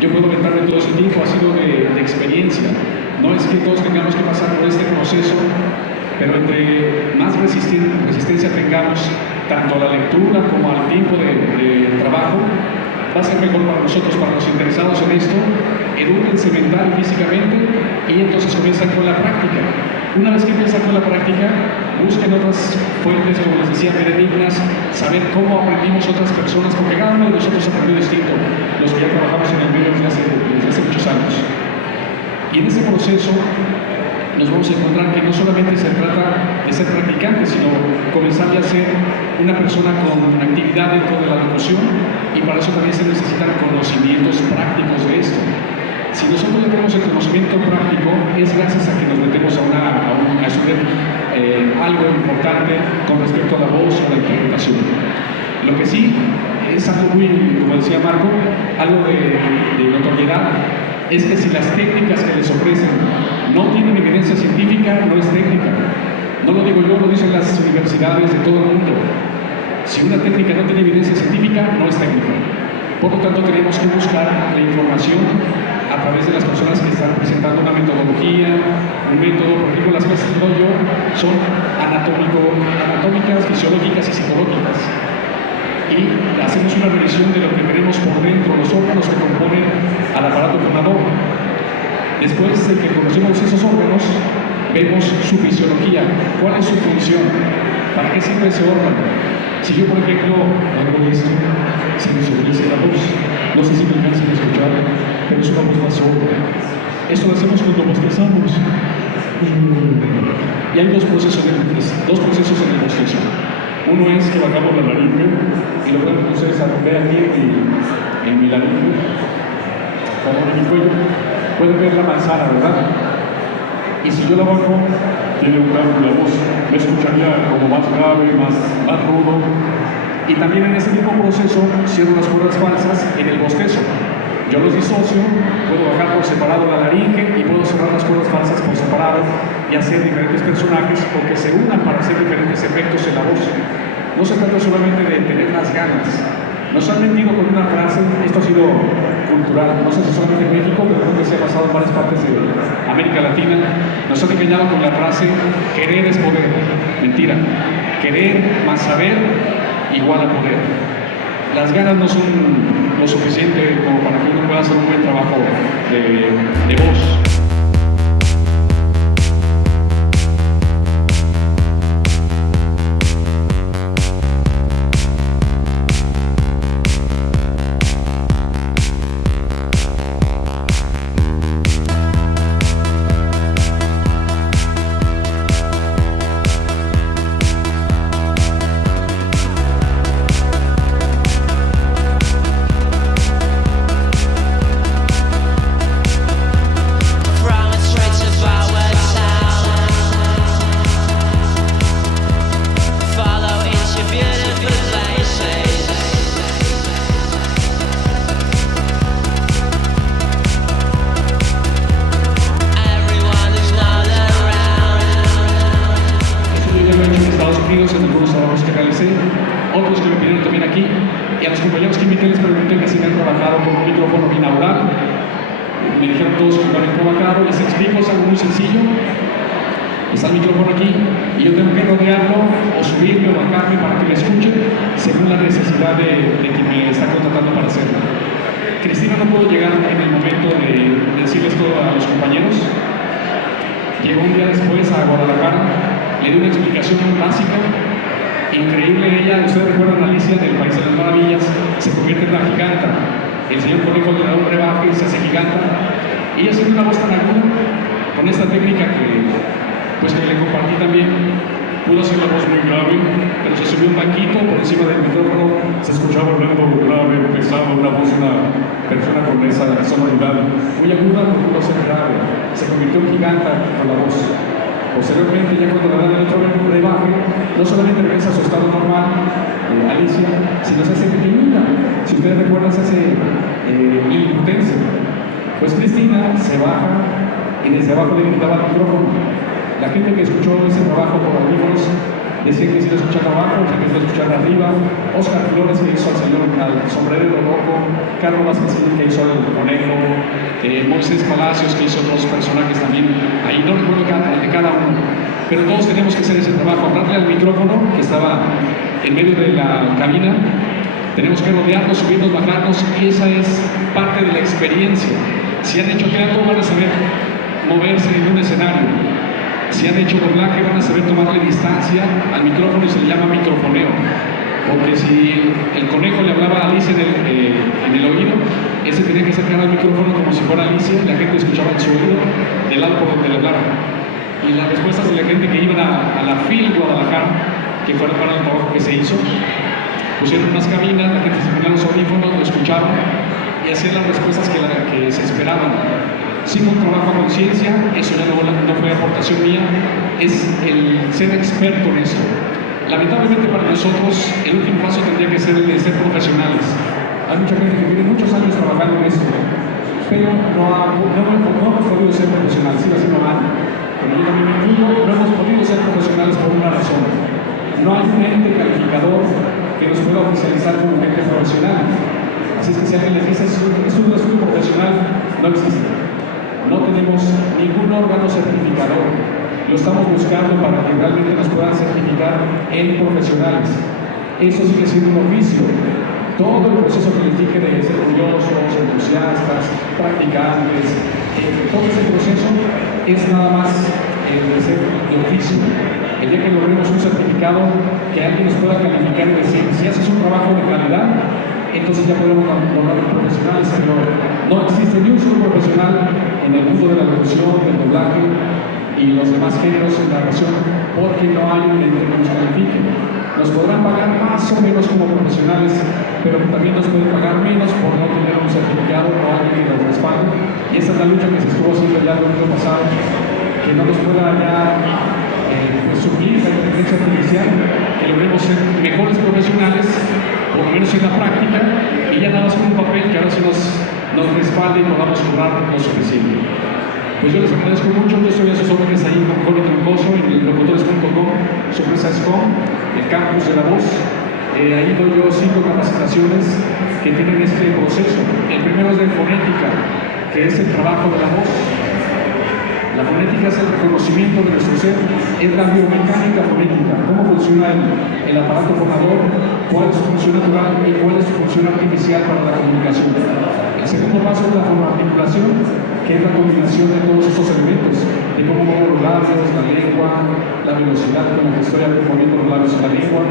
Yo puedo aventarme todo ese tiempo, ha sido de experiencia. No es que todos tengamos que pasar por este proceso, pero entre más resistencia tengamos, tanto a la lectura como al tiempo de trabajo, va a ser mejor para nosotros, para los interesados en esto. Edúquense mental y físicamente y entonces comienzan con la práctica. Una vez que empiezan con la práctica, busquen otras fuentes, como les decía, fidedignas, saber cómo aprendimos otras personas, porque cada uno de nosotros aprendió distinto, los que ya trabajamos en el medio desde hace muchos años. Y en ese proceso nos vamos a encontrar que no solamente se trata de ser practicante, sino comenzar a ser una persona con actividad dentro de la locución, y para eso también se necesitan conocimientos prácticos de esto. Si nosotros ya tenemos el conocimiento práctico, es gracias a que nos metemos a estudiar algo importante con respecto a la voz o a la interpretación. Lo que sí es algo muy, como decía Marco, algo de notoriedad, es que si las técnicas que les ofrecen no tienen evidencia científica, no es técnica. No lo digo yo, lo dicen las universidades de todo el mundo. Si una técnica no tiene evidencia científica, no es técnica. Por lo tanto, tenemos que buscar la información a través de las personas que están presentando una metodología, un método. Por ejemplo, las clases que doy yo son anatómicas, fisiológicas y psicológicas. Y hacemos una revisión de lo que tenemos por dentro, los órganos que componen al aparato fonador. Después de que conocemos esos órganos, vemos su fisiología, cuál es su función, para qué sirve ese órgano. Si yo, por ejemplo, hago esto, se me oscurece la voz. No sé si me alcanzan a escuchar, pero es una voz más sorda. Esto lo hacemos cuando bostezamos. Y hay dos procesos en el bostezo. Uno es que bajamos la laringe, y lo pueden ustedes ver aquí en mi laringe, como en mi cuello. Pueden ver la manzana, ¿verdad? Y si yo la bajo, tiene un cambio la voz, me escucharía como más grave, más rudo. Y también en ese mismo proceso cierro las cuerdas falsas en el bostezo. Yo los disocio, puedo bajar por separado la laringe y puedo cerrar las cuerdas falsas por separado y hacer diferentes personajes o que se unan para hacer diferentes efectos en la voz. No se trata solamente de tener las ganas. Nos han mentido con una frase, esto ha sido cultural, no sé si solamente en México, pero creo que se ha pasado en varias partes de América Latina. Nos han engañado con la frase, querer es poder. Mentira. Querer más saber igual a poder. Las ganas no son lo suficiente como para que uno pueda hacer un buen trabajo de voz. En algunos trabajos que realicé, otros que me pidieron también aquí, y a los compañeros que invité les pregunté que si me han trabajado con un micrófono binaural. Me dijeron todos que lo habían trabajado. Les explico, es algo muy sencillo. Está el micrófono aquí y yo tengo que rodearlo o subirme o bajarme para que me escuchen según la necesidad de quien me está contratando para hacerlo. Cristina no pudo llegar en el momento de decirles todo a los compañeros. Llegó un día después a Guadalajara, le di una explicación muy básica, increíble ella. Ustedes recuerdan a Alicia del País de las Maravillas, se convierte en una giganta. El señor Conejo le da un rebaje y se hace giganta. Y ella hace una voz tan aguda, con esta técnica que le compartí también. Pudo hacer la voz muy grave, pero se subió un banquito por encima del micrófono, se escuchaba hablando grave, pesado, una voz de una persona con esa sonoridad muy aguda, pero pudo ser grave. Se convirtió en giganta con la voz. Posteriormente, ya cuando le dan el otro rebaje, no solamente regresa a su estado normal, Alicia, sino se hace pequeñita. Si ustedes recuerdan, se hace impotencia. Pues Cristina se baja y desde abajo le gritaba al micrófono. La gente que escuchó ese trabajo por audífonos decía que si lo escuchaba abajo, se empezó a escuchar arriba. Oscar Flores, que hizo al sombrerero rojo, Carlos Vázquez, que hizo el conejo, Moisés Palacios, que hizo otros personajes también, ahí no recuerdo el de cada uno, pero todos tenemos que hacer ese trabajo, hablarle al micrófono que estaba en medio de la cabina, tenemos que rodearnos, subirnos, bajarnos, y esa es parte de la experiencia. Si han hecho teatro van a saber moverse en un escenario, si han hecho doblaje van a saber tomarle distancia al micrófono y se le llama microfoneo. Porque si el conejo le hablaba a Alicia en el oído, ese tenía que acercar al micrófono como si fuera Alicia, y la gente escuchaba en su oído del lado por donde le hablaba. Y las respuestas de la gente que iban a la FIL Guadalajara, que fueron para el trabajo que se hizo, pusieron unas cabinas, la gente se ponía los audífonos, lo escuchaban y hacían las respuestas que se esperaban. Sí fue un trabajo a conciencia, eso ya no fue aportación mía, es el ser experto en esto. Lamentablemente para nosotros el último paso tendría que ser el de ser profesionales. Hay mucha gente que tiene muchos años trabajando en esto, pero no hemos podido ser profesionales, sigue siendo mal. Pero yo también me incluyo, no hemos podido ser profesionales por una razón. No hay un ente calificador que nos pueda oficializar como un ente profesional. Así es que si alguien les dice es un estudio profesional, no existe. No tenemos ningún órgano certificador. Lo estamos buscando para que realmente nos puedan certificar en profesionales. Eso sigue siendo un oficio. Todo el proceso que les dije de ser orgullosos, entusiastas, practicantes, todo ese proceso es nada más de ser de oficio. El día que logremos un certificado que alguien nos pueda calificar y decir, si haces un trabajo de calidad, entonces ya podemos nombrar profesionales, pero no existe ni un solo profesional en el mundo de la locución, del doblaje y los demás géneros en narración, porque no hay un ente que nos califique. Nos podrán pagar más o menos como profesionales, pero también nos pueden pagar menos por no tener un certificado o alguien que nos respalde. Y esa es la lucha que se estuvo haciendo ya el año pasado, que no nos pueda ya suplir la inteligencia artificial, que logremos ser mejores profesionales, por lo menos en la práctica, y ya nada más con un papel que ahora sí nos respalde y podamos cobrar lo suficiente. Pues yo les agradezco mucho, yo soy a sus órdenes ahí con Coli Troncoso en locutores.com, su empresa es Com, el campus de la voz. Ahí doy yo 5 capacitaciones que tienen este proceso. El primero es de fonética, que es el trabajo de la voz. La fonética es el reconocimiento de nuestro ser, es la biomecánica fonética, cómo funciona el aparato fonador, cuál es su función natural y cuál es su función artificial para la comunicación. El segundo paso es la fonoarticulación, que es la combinación de todos estos elementos, de cómo muevo los labios, la lengua, la velocidad con la que estoy moviendo los labios a la lengua,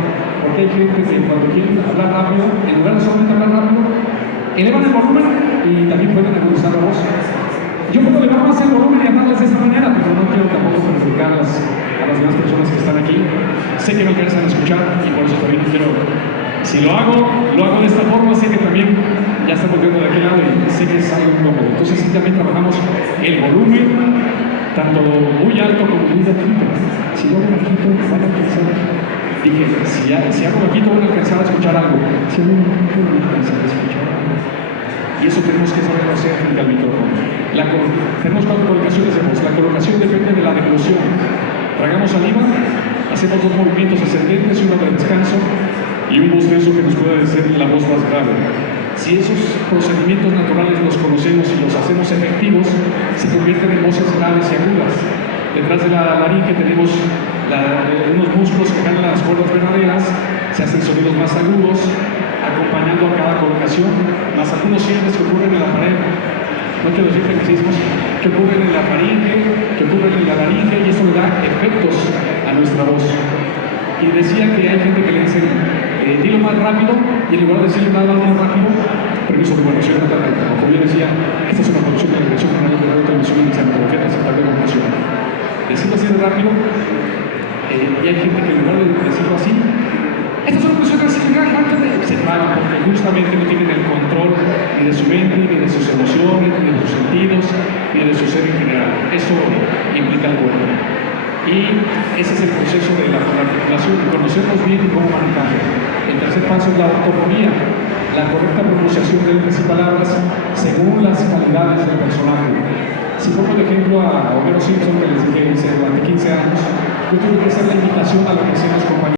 porque hay gente que cuando quieren hablar rápido, en lugar de solamente hablar rápido, elevan el volumen y también pueden agudizar la voz. Yo puedo elevar más el volumen y hablarles de esta manera, pero no quiero tampoco perjudicar a las demás personas que están aquí. Sé que no alcanzan a escuchar y por eso también quiero, si lo hago de esta forma, sé que también ya está volviendo de aquel lado y sé que es algo incómodo. Entonces sí también trabajamos el volumen, tanto muy alto como muy bajito. Si lo hago bajito, van a alcanzar. Dije, si hago bajito, van a alcanzar a escuchar algo. Si hago bajito, van a alcanzar a escuchar algo. Y eso tenemos que saberlo hacer frente al micrófono. Tenemos 4 colocaciones de voz. La colocación depende de la deglución. Tragamos saliva, hacemos 2 movimientos ascendentes y uno de descanso y un bostezo que nos puede ser la voz más grave. Si esos procedimientos naturales los conocemos y los hacemos efectivos, se convierten en voces graves y agudas. Detrás de la laringe tenemos unos músculos que ganan las cuerdas verdaderas, se hacen sonidos más agudos, acompañando a cada colocación, más algunos cierres que ocurren en la pared. No quiero decir tecnicismos, que ocurren en la faringe, que ocurren en la laringe, y eso le da efectos a nuestra voz. Y decía que hay gente que le dice, dilo más rápido, y en lugar de decirle nada más rápido, permiso de evaluación de la red. Como yo decía, esta es una producción de la Dirección General de Radio, Televisión y Cinematografía del Sector de Comunicación. Decirlo así de rápido, y hay gente que en lugar de decirlo así, estas son personas que se traban porque justamente no tienen el control ni de su mente, ni de sus emociones, ni de sus sentidos, ni de su ser en general. Eso implica el cuerpo. Y ese es el proceso de la articulación, de conocernos bien y cómo manejarlo. El tercer paso es la ortografía, la correcta pronunciación de letras y palabras según las calidades del personaje. Si pongo el ejemplo a Homero Simpson, que les dije durante 15 años, yo tuve que hacer la invitación a lo que hacían los compañeros.